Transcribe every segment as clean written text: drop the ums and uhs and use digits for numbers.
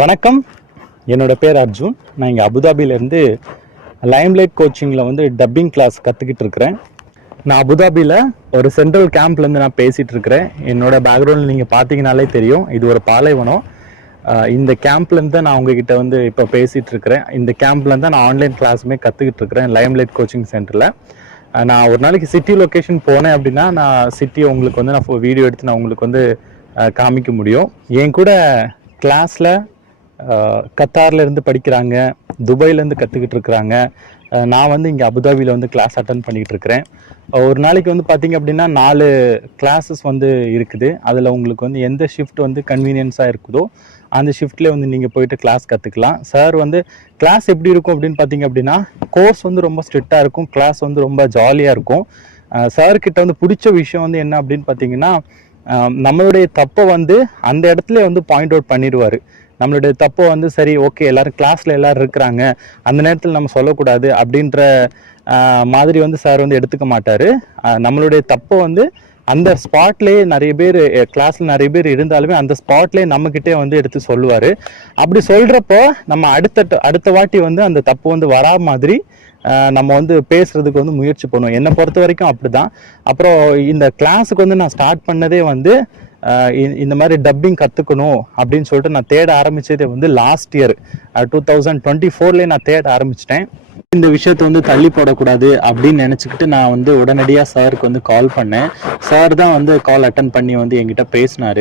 வணக்கம், என்னோட பேர் அர்ஜுன். நான் இங்கே அபுதாபியிலேருந்து லைம்லைட் கோச்சிங்கில் வந்து டப்பிங் கிளாஸ் கற்றுக்கிட்டு இருக்கிறேன். நான் அபுதாபியில் ஒரு சென்ட்ரல் கேம்ப்லேருந்து நான் பேசிகிட்டு இருக்கிறேன். என்னோட பேக்ரவுண்ட் நீங்கள் பார்த்தீங்கனாலே தெரியும், இது ஒரு பாலைவனம். இந்த கேம்ப்லேருந்து தான் நான் உங்ககிட்ட வந்து இப்போ பேசிகிட்டு இருக்கிறேன். இந்த கேம்ப்லேருந்து தான் நான் ஆன்லைன் கிளாஸுமே கற்றுக்கிட்டு இருக்கிறேன் லைம்லைட் கோச்சிங் சென்டரில். நான் ஒரு நாளைக்கு சிட்டி லொக்கேஷன் போனேன் அப்படின்னா நான் சிட்டியை உங்களுக்கு வந்து நான் வீடியோ எடுத்து நான் உங்களுக்கு வந்து காமிக்க முடியும். என் கூட கிளாஸில் கத்தாரில் இருந்து படிக்கிறாங்க, துபாயிலேருந்து கற்றுக்கிட்டு இருக்கிறாங்க. நான் வந்து இங்கே அபுதாபியில் வந்து கிளாஸ் அட்டன் பண்ணிக்கிட்டு இருக்கிறேன். ஒரு நாளைக்கு வந்து பார்த்திங்க அப்படின்னா 4 கிளாஸஸ் வந்து இருக்குது. அதில் உங்களுக்கு வந்து எந்த ஷிஃப்ட் வந்து கன்வீனியன்ஸாக இருக்குதோ அந்த ஷிஃப்ட்லேயே வந்து நீங்கள் போயிட்டு கிளாஸ் கற்றுக்கலாம். சார் வந்து கிளாஸ் எப்படி இருக்கும் அப்படின்னு பார்த்தீங்க அப்படின்னா, கோர்ஸ் வந்து ரொம்ப ஸ்ட்ரிக்டாக இருக்கும், கிளாஸ் வந்து ரொம்ப ஜாலியாக இருக்கும். சார்கிட்ட வந்து பிடிச்ச விஷயம் வந்து என்ன அப்படின்னு பார்த்தீங்கன்னா, நம்மளுடைய தப்பை வந்து அந்த இடத்துல வந்து பாயிண்ட் அவுட் பண்ணிடுவார். நம்மளுடைய தப்பை வந்து சரி ஓகே எல்லாரும் கிளாஸில் எல்லோரும் இருக்கிறாங்க, அந்த நேரத்தில் நம்ம சொல்லக்கூடாது அப்படின்ற மாதிரி வந்து சார் வந்து எடுத்துக்க மாட்டார். நம்மளுடைய தப்பை வந்து அந்த ஸ்பாட்லேயே நிறைய பேர் கிளாஸில் நிறைய பேர் இருந்தாலுமே அந்த ஸ்பாட்லேயே நம்மக்கிட்டே வந்து எடுத்து சொல்லுவார். அப்படி சொல்கிறப்போ நம்ம அடுத்த வாட்டி வந்து அந்த தப்பு வந்து வரா மாதிரி நம்ம வந்து பேசுறதுக்கு வந்து முயற்சி பண்ணுவோம். என்னை பொறுத்த வரைக்கும் அப்படிதான். அப்புறம் இந்த கிளாஸுக்கு வந்து நான் ஸ்டார்ட் பண்ணதே வந்து இந்த மாதிரி டப்பிங் கற்றுக்கணும் அப்படின்னு சொல்லிட்டு நான் தேட ஆரம்பித்ததே வந்து லாஸ்ட் இயர் 2024 நான் தேட ஆரம்பிச்சிட்டேன். இந்த விஷயத்தை வந்து தள்ளி போடக்கூடாது அப்படின்னு நினச்சிக்கிட்டு நான் வந்து உடனடியாக சாருக்கு வந்து கால் பண்ணேன். சார் தான் வந்து கால் அட்டன் பண்ணி வந்து என்கிட்ட பேசினார்.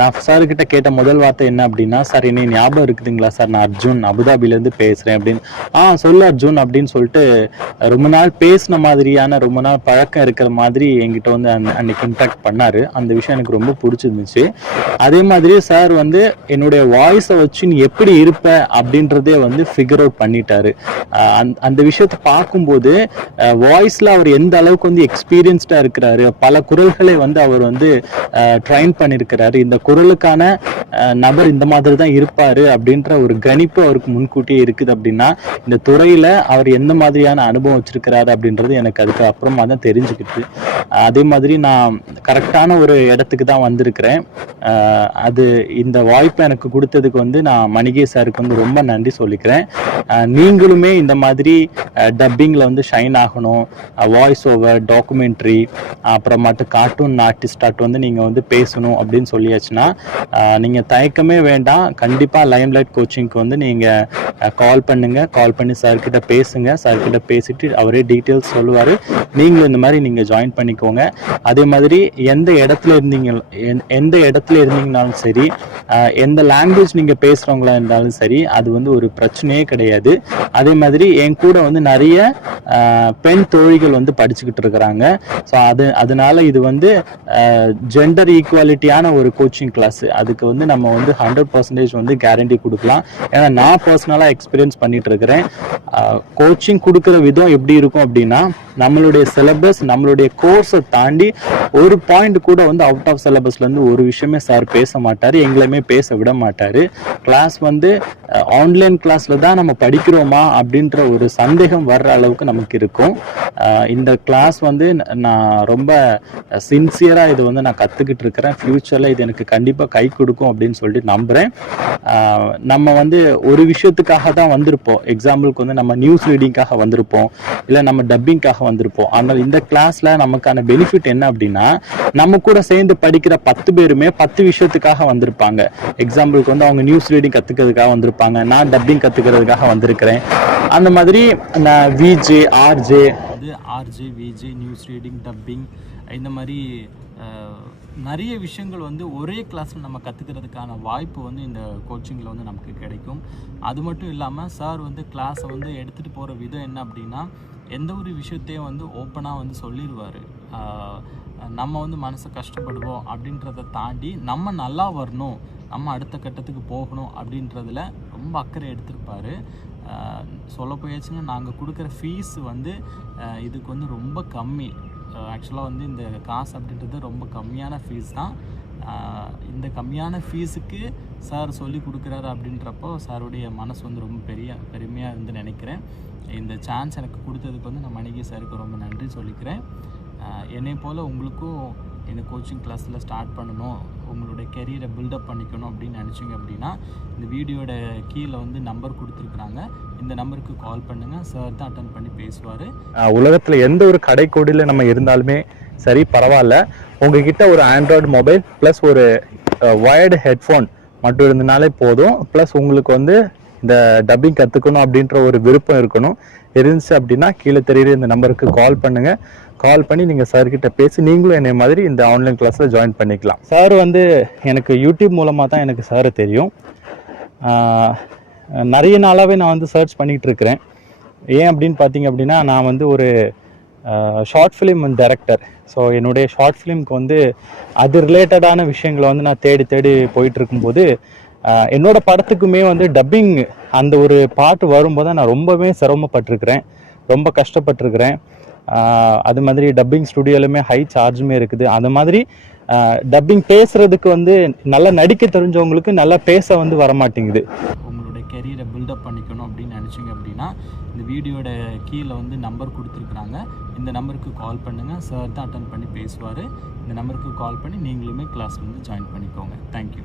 நான் சார்கிட்ட கேட்ட முதல் வார்த்தை என்ன அப்படின்னா, சார் என்னை ஞாபகம் இருக்குதுங்களா சார், நான் அர்ஜுன் அபுதாபிலேருந்து பேசுகிறேன் அப்படின்னு. சொல்லு அர்ஜுன் அப்படின்னு சொல்லிட்டு ரொம்ப நாள் பேசின மாதிரியான ரொம்ப நாள் பழக்கம் இருக்கிற மாதிரி என்கிட்ட வந்து அன்னைக்கு இன்ட்ராக்ட் பண்ணார். அந்த விஷயம் எனக்கு ரொம்ப பிடிச்சிருந்துச்சு. அதே மாதிரி சார் வந்து என்னுடைய வாய்ஸை வச்சு நீ எப்படி இருப்ப அப்படின்றதே வந்து ஃபிகர் அவுட் பண்ணிட்டாரு. அந்த விஷயத்தை பார்க்கும்போது வாய்ஸ்ல அவர் எந்த அளவுக்கு வந்து எக்ஸ்பீரியன்ஸ்டா இருக்கிறாரு, பல குரல்களை வந்து அவர் வந்து ட்ரைன் பண்ணியிருக்கிறாரு, இந்த குரலுக்கான நபர் இந்த மாதிரி தான் இருப்பாரு அப்படின்ற ஒரு கணிப்பு அவருக்கு முன்கூட்டியே இருக்குது. அப்படின்னா இந்த துறையில அவர் எந்த மாதிரியான அனுபவம் வச்சிருக்கிறாரு அப்படின்றது எனக்கு அதுக்கு அப்புறமா தான் தெரிஞ்சுக்கிட்டு, அதே மாதிரி நான் கரெக்டான ஒரு இடத்துக்கு தான் வந்திருக்கிறேன். அது இந்த வாய்ப்பை எனக்கு கொடுத்ததுக்கு வந்து நான் மணிகே சாருக்கு வந்து ரொம்ப நன்றி சொல்லிக்கிறேன். நீங்களுமே இந்த மாதிரி டப்பிங்கில் வந்து ஷைன் ஆகணும், வாய்ஸ் ஓவர், டாக்குமெண்ட்ரி, அப்புறமாட்டு கார்ட்டூன் ஆர்டிஸ்டாட் வந்து நீங்கள் வந்து பேசணும் அப்படின்னு சொல்லியாச்சுன்னா நீங்கள் தயக்கமே வேண்டாம். கண்டிப்பாக லைம்லைட் கோச்சிங்க்கு வந்து நீங்கள் கால் பண்ணுங்கள். கால் பண்ணி சார்கிட்ட பேசுங்க. சார்கிட்ட பேசிட்டு அவரே டீட்டெயில்ஸ் சொல்லுவார். நீங்களும் இந்த மாதிரி நீங்கள் ஜாயின் பண்ணிக்கோங்க. அதே மாதிரி எந்த இடத்துல இருந்தீங்கனாலும் சரி, எந்த லாங்குவேஜ் நீங்கள் பேசுகிறவங்களா இருந்தாலும் சரி, அது வந்து ஒரு பிரச்சனையே கிடையாது. அதே மாதிரி என் கூட வந்து நிறைய பெண் தோழிகள் வந்து படிச்சுக்கிட்டு இருக்கிறாங்க. ஸோ அதனால இது வந்து ஜெண்டர் ஈக்குவாலிட்டியான ஒரு கோச்சிங் கிளாஸ். அதுக்கு வந்து நம்ம வந்து 100% வந்து கேரண்டி கொடுக்கலாம். ஏன்னா நான் பர்சனலாக எக்ஸ்பீரியன்ஸ் பண்ணிட்டு இருக்கிறேன். கோச்சிங் கொடுக்குற விதம் எப்படி இருக்கும் அப்படின்னா, நம்மளுடைய சிலபஸ், நம்மளுடைய கோர்ஸை தாண்டி ஒரு பாயிண்ட் கூட வந்து அவுட் ஆஃப் சிலபஸ்லேருந்து ஒரு விஷயமே சார் பேச மாட்டார், எங்களையுமே பேச விட மாட்டார். கிளாஸ் வந்து ஆன்லைன் கிளாஸில் தான் நம்ம படிக்கிறோமா அப்படின்ற ஒரு சந்தேகம் வர்ற அளவுக்கு நமக்கு இருக்கும். இந்த கிளாஸ் வந்து நான் ரொம்ப சின்சியராக இது வந்து நான் கற்றுக்கிட்டு இருக்கிறேன். ஃப்யூச்சரில் இது எனக்கு கண்டிப்பாக கை கொடுக்கும் அப்படின்னு சொல்லிட்டு நம்புகிறேன். நம்ம வந்து ஒரு விஷயத்துக்காக தான் வந்திருப்போம். எக்ஸாம்பிளுக்கு வந்து நம்ம நியூஸ் ரீடிங்காக வந்திருப்போம், இல்லை நம்ம டப்பிங்காக வந்திருப்போம். ஆனால் இந்த கிளாஸில் நமக்கான பெனிஃபிட் என்ன அப்படின்னா, நம்ம கூட சேர்ந்து படிக்கிற 10 பேருமே 10 விஷயத்துக்காக வந்திருப்பாங்க. எக்ஸாம்பிளுக்கு வந்து அவங்க நியூஸ் ரீடிங் கற்றுக்கிறதுக்காக வந்திருப்பாங்க, நான் டப்பிங் கற்றுக்கிறதுக்காக வந்திருக்கிறேன். அந்த மாதிரி நான் VJ, RJ, VJ, news reading, dubbing, இந்த மாதிரி நிறைய விஷயங்கள் வந்து ஒரே கிளாஸில் நம்ம கற்றுக்கிறதுக்கான வாய்ப்பு வந்து இந்த கோச்சிங்கில் வந்து நமக்கு கிடைக்கும். அது மட்டும் இல்லாமல் சார் வந்து கிளாஸை வந்து எடுத்துகிட்டு போகிற விதம் என்ன அப்படின்னா, எந்த ஒரு விஷயத்தையும் வந்து ஓப்பனாக வந்து சொல்லிடுவார். நம்ம வந்து மனசை கஷ்டப்படுவோம் அப்படின்றத தாண்டி நம்ம நல்லா வரணும், நம்ம அடுத்த கட்டத்துக்கு போகணும் அப்படின்றதுல ரொம்ப அக்கறை எடுத்திருப்பார். சொல்ல போயாச்சுன்னா நாங்கள் கொடுக்குற ஃபீஸ் வந்து இதுக்கு வந்து ரொம்ப கம்மி. ஆக்சுவலாக வந்து இந்த காசு அப்படின்றது ரொம்ப கம்மியான ஃபீஸ் தான். இந்த கம்மியான ஃபீஸுக்கு சார் சொல்லி கொடுக்குறாரு அப்படின்றப்போ சாருடைய மனசு வந்து ரொம்ப பெருமையாக இருந்து நினைக்கிறேன். இந்த சான்ஸ் எனக்கு கொடுத்ததுக்கு வந்து நான் மணிகே சாருக்கு ரொம்ப நன்றி சொல்லிக்கிறேன். என்னை போல் உங்களுக்கும் இந்த கோச்சிங் கிளாஸில் ஸ்டார்ட் பண்ணணும், உங்களுடைய கெரியரை பில்டப் பண்ணிக்கணும் அப்படின்னு நினச்சிங்க அப்படின்னா இந்த வீடியோட கீழே வந்து நம்பர் கொடுத்துருக்குறாங்க. இந்த நம்பருக்கு கால் பண்ணுங்கள். சார் தான் அட்டன் பண்ணி பேசுவார். உலகத்தில் எந்த ஒரு கடைக்கோடியில் நம்ம இருந்தாலுமே சரி பரவாயில்ல, உங்ககிட்ட ஒரு ஆண்ட்ராய்டு மொபைல் ப்ளஸ் ஒரு வயர்டு ஹெட்ஃபோன் மட்டும் இருந்தனாலே போதும். ப்ளஸ் உங்களுக்கு வந்து இந்த டப்பிங் கற்றுக்கணும் அப்படின்ற ஒரு விருப்பம் இருந்துச்சு அப்படின்னா கீழே தெரியுற இந்த நம்பருக்கு கால் பண்ணுங்கள். கால் பண்ணி நீங்கள் சார்கிட்ட பேசி நீங்களும் என்னை மாதிரி இந்த ஆன்லைன் கிளாஸில் ஜாயின் பண்ணிக்கலாம். சார் வந்து எனக்கு யூடியூப் மூலமாக தான் எனக்கு சார் தெரியும். நிறைய நாளாகவே நான் வந்து சர்ச் பண்ணிகிட்டு இருக்கிறேன். ஏன் அப்படின்னு பார்த்தீங்க அப்படின்னா, நான் வந்து ஒரு ஷார்ட் ஃபிலிம் டைரக்டர். ஸோ என்னுடைய ஷார்ட் ஃபிலிம்க்கு வந்து அது ரிலேட்டடான விஷயங்களை வந்து நான் தேடி போயிட்டு இருக்கும்போது என்னோட படத்துக்குமே வந்து டப்பிங் அந்த ஒரு பாட்டு வரும்போது நான் ரொம்பவே சிரமப்பட்டிருக்கிறேன், ரொம்ப கஷ்டப்பட்டிருக்கிறேன். அது மாதிரி டப்பிங் ஸ்டுடியோலுமே ஹை சார்ஜுமே இருக்குது. அந்த மாதிரி டப்பிங் பேசுறதுக்கு வந்து நல்லா நடிக்க தெரிஞ்சவங்களுக்கு நல்லா பேச வந்து வரமாட்டேங்குது. உங்களுடைய கெரியரை பில்டப் பண்ணிக்கணும் அப்படின்னு நினச்சிங்க அப்படின்னா இந்த வீடியோட கீழே வந்து நம்பர் கொடுத்துருக்குறாங்க. இந்த நம்பருக்கு கால் பண்ணுங்கள். சார் தான் அட்டன் பண்ணி பேசுவார். இந்த நம்பருக்கு கால் பண்ணி நீங்களுமே கிளாஸில் வந்து ஜாயின் பண்ணிக்கோங்க. தேங்க்யூ.